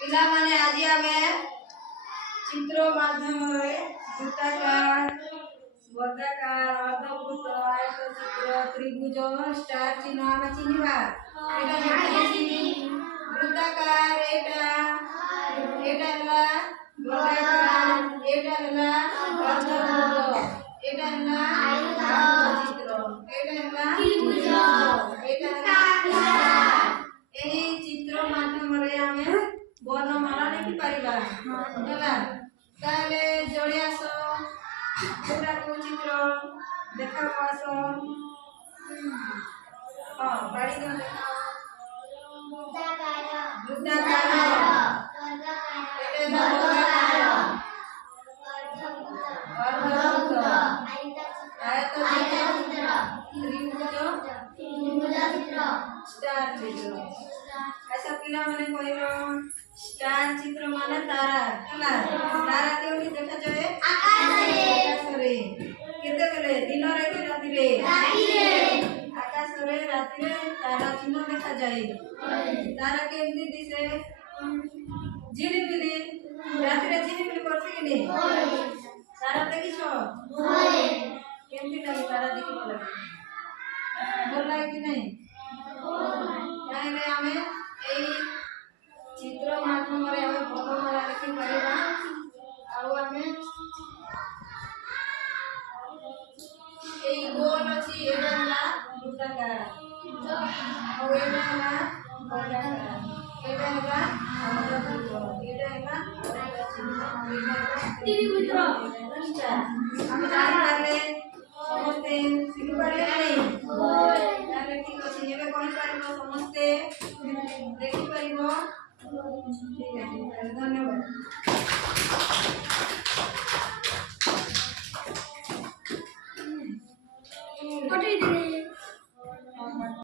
पिला माने आज आमे चित्र माध्यम रे वृत्ताकार वर्गाकार अर्धवृत्त आयतचित्र त्रिभुज स्टार चिन्ह आमे चिन्हबा एटा देखि वृत्ताकार एटा हला वर्गाकार एटा हला अर्धवृत्त एटा हला आयतचित्र एटा हला त्रिभुज एटा हला एही चित्र माध्यम रे आमे वर्णमाला लिखि परिबा होला ताले जोड़ी आस पूरा को चित्र देखा आस हां गाड़ी न देखा वृत्ताकार एटे वर्गाकार अर्धवृत्त आयतचित्र त्रिभुज स्टार चित्र ऐसा पिला माने कहलो स्टार चित्र माने तारा हला तारा केउठी देखा जाए आकाश रे केते बेले दिन रे कि राति रे आकाश रे राति रे तारा चिन्ह देखा जाए तारा केमती दिसे झिलिमिली राति रे झिलिमिली करछि कि नहीं तारा देखिछो केमती लागे तारा देखि बोल लागे कि नहीं ताहे हमें एई चित्र माध्यम रे हमें वर्णमाला लिखि परिबा आउ हमें एई गोल अछि एटा हला वृत्ताकार आउ एटा हला वर्गाकार एटा हला अर्धवृत्त एटा हला त्रिभुज हम जानि पारले समस्ते सिखि पारले नहीं ताले ठीक अछि एबे कहि पारिबो समस्ते देखि पारिबो ठीक है धन्यवाद पठेई देले